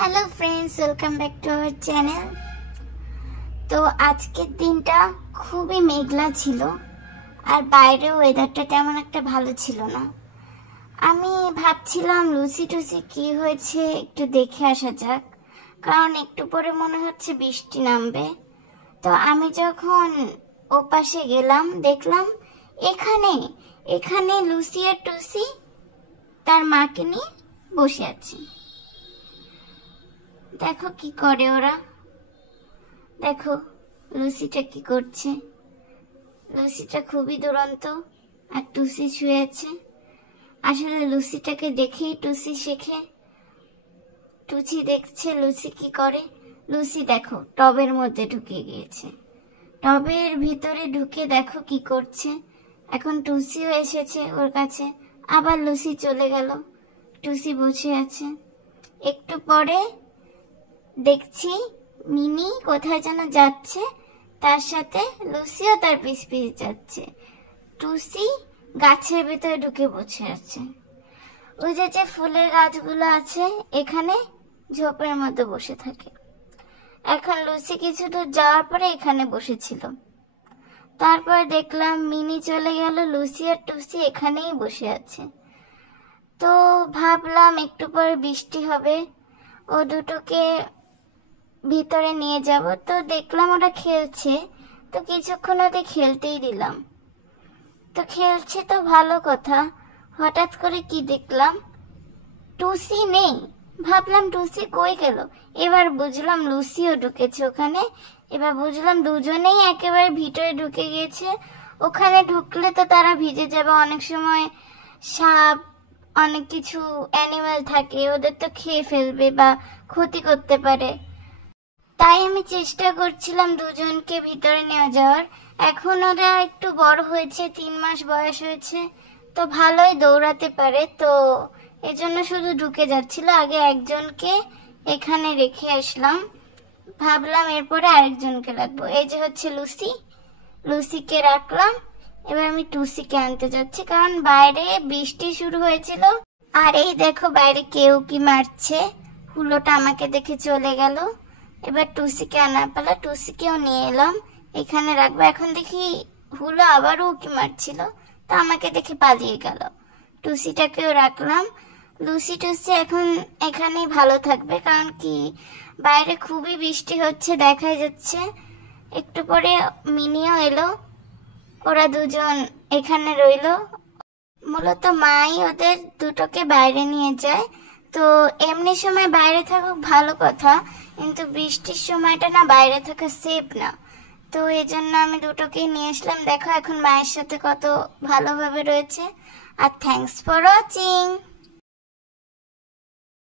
Hello friends, welcome back to our channel. তো আজকের দিনটা খুবই মেঘলা ছিল আর বাইরে ওয়েদারটা তেমন একটা ভালো ছিল না। আমি ভাবছিলাম লুসি টুসি কি হয়েছে একটু দেখে আসা যাক, কারণ একটু পরে মনে হচ্ছে বৃষ্টি নামবে। তো আমি যখন ওপাশে গেলাম দেখলাম এখানে এখানে লুসি আর টুসি তার মাকে নিয়ে বসে আছে। দেখো কি করে ওরা, দেখো লুসিটা কি করছে। লুসিটা খুবই দুরন্ত আর টুসি শুয়ে আছে। আসলে লুসিটাকে দেখেই টুসি শেখে। টুসি দেখছে লুসি কি করে। লুসি দেখো টবের মধ্যে ঢুকে গিয়েছে, টবের ভিতরে ঢুকে দেখো কি করছে। এখন টুসিও এসেছে ওর কাছে, আবার লুসি চলে গেল। টুসি বসে আছে। একটু পরে দেখছি মিনি কোথায় যেন যাচ্ছে, তার সাথে লুসিও তার পিছ পিছ যাচ্ছে। টুসি গাছের ভিতরে ঢুকে বসে আছে। ওই যে ফুলের গাছগুলো আছে এখানে ঝোপের মধ্যে বসে থাকে। এখন লুসি কিছু দূর যাওয়ার পরে এখানে বসেছিল। তারপর দেখলাম মিনি চলে গেল, লুসি আর টুসি এখানেই বসে আছে। তো ভাবলাম একটু পরে বৃষ্টি হবে, ও দুটোকে ভিতরে নিয়ে যাব। তো দেখলাম ওরা খেলছে, তো কিছুক্ষণ ওদের খেলতেই দিলাম। তো খেলছে তো ভালো কথা, হঠাৎ করে কি দেখলাম টুসি নেই। ভাবলাম টুসি কই গেল, এবার বুঝলাম লুসিও ঢুকেছে ওখানে। এবার বুঝলাম দুজনেই একেবারে ভিতরে ঢুকে গিয়েছে। ওখানে ঢুকলে তো তারা ভিজে যাবে, অনেক সময় সাপ অনেক কিছু অ্যানিমেল থাকে, ওদের তো খেয়ে ফেলবে বা ক্ষতি করতে পারে। তাই আমি চেষ্টা করছিলাম দুজনকে ভিতরে নিয়ে যাওয়ার। এখন ওরা একটু বড় হয়েছে, 3 মাস বয়স হয়েছে, তো ভালোই দৌড়াতে পারে, তো এজন্য শুধু ঢুকে যাচ্ছিল। আগে একজনকে এখানে রেখে আসলাম, ভাবলাম এরপরে আরেকজনকে রাখবো। এই যে হচ্ছে লুসি, লুসিকে রাখলাম। এবার আমি টুসিকে আনতে যাচ্ছি, কারণ বাইরে বৃষ্টি শুরু হয়েছিল। আর এই দেখো বাইরে কেউ কি মারছে, হুলোটা আমাকে দেখে চলে গেল। এবার টুসিকে আনার পালা, টুসিকেও নিয়ে এলাম, এখানে রাখবো। এখন দেখি হুলো আবারও উকি মারছিল, তো আমাকে দেখে পালিয়ে গেল। টুসিটাকেও রাখলাম। লুসি টুসি এখন এখানেই ভালো থাকবে, কারণ কি বাইরে খুবই বৃষ্টি হচ্ছে দেখাই যাচ্ছে। একটু পরে মিনিও এলো, ওরা দুজন এখানে রইলো। মূলত মাই ওদের দুটোকে বাইরে নিয়ে যায়। তো এমনি সময় বাইরে থাকুক ভালো কথা, কিন্তু বৃষ্টির সময়টা না বাইরে থাকা সেফ না। তো এই জন্য আমি দুটোকেই নিয়ে আসলাম। দেখো এখন মায়ের সাথে কত ভালোভাবে রয়েছে। আর থ্যাঙ্কস ফর ওয়াচিং।